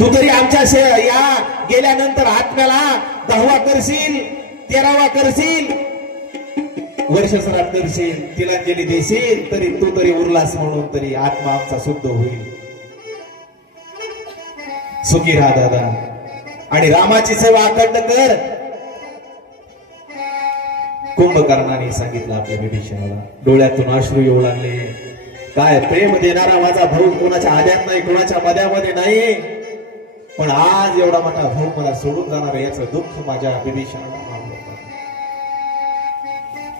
तू तरी आमच्या या गेल्यानंतर आत्म्याला 10वा करशील, 13वा करशील, वर्षसरात करशील, तिलांजली देशील, तरी तू तरी उरलास म्हणून तरी आत्मा आमचा शुद्ध होईल. सुखी राहा दादा. आणि रामाची सेवा अखंड कर. कुंभकर्णाने सांगितलं आपल्या विभीषणाला. डोळ्यातून अश्रू येऊ लागले. काय प्रेम देणारा माझा भाऊ कोणाच्या आद्यात नाही, कोणाच्या मध्यामध्ये नाही, पण आज एवढा मोठा भाऊ मला सोडून जाणार याचं दुःख माझ्या विभीषणाला मानलं.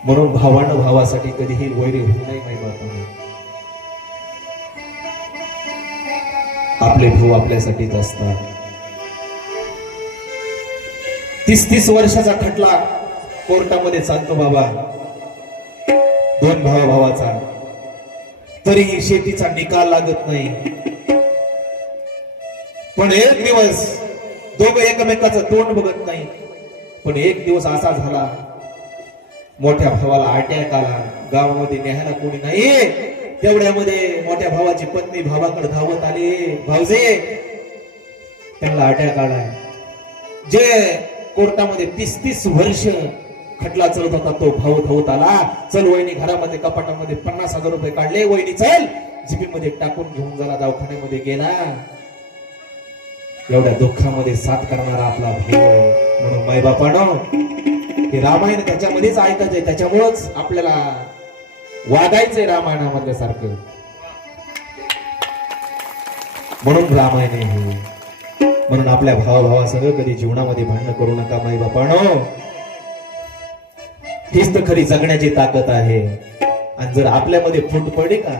म्हणून भावानं भावासाठी कधीही वैरी होऊ नये. नाही बाबा, आपले भाऊ आपल्यासाठीच असतात. 30-30 वर्षाचा खटला कोर्टामध्ये चालतो बाबा, 2 भावाचा, तरी शेतीचा निकाल लागत नाही. पण एक दिवस दोघं एकमेकाचं तोंड बघत नाही. पण एक दिवस असा झाला, मोठ्या भावाला अटॅक आला. गावामध्ये न्यायला कोणी नाही. तेवढ्यामध्ये मोठ्या भावाची पत्नी भावाकडे धावत आली. भाऊजे, त्यांना अटॅक आलाय. जे कोर्टामध्ये 30-30 वर्ष खटला चालत होता तो भाऊ धावत आला. चल वहिनी, घरामध्ये कपाटामध्ये 50,000 रुपये काढले. वहिनी चल, जिपीमध्ये टाकून घेऊन झाला, दवाखान्यामध्ये गेला. एवढ्या दुःखामध्ये साथ करणारा आपला भाऊ आहे. म्हणून मायबापानो, हे रामायण त्याच्यामध्येच ऐकायचंय, त्याच्यामुळेच आपल्याला वागायचंय रामायणामधल्या सारखं. म्हणून रामायण आहे. म्हणून आपल्या भावासह कधी जीवनामध्ये भांडण करू नका मायबापानो. हीच तर खरी जगण्याची ताकद आहे. आणि जर आपल्यामध्ये फूट पडली का,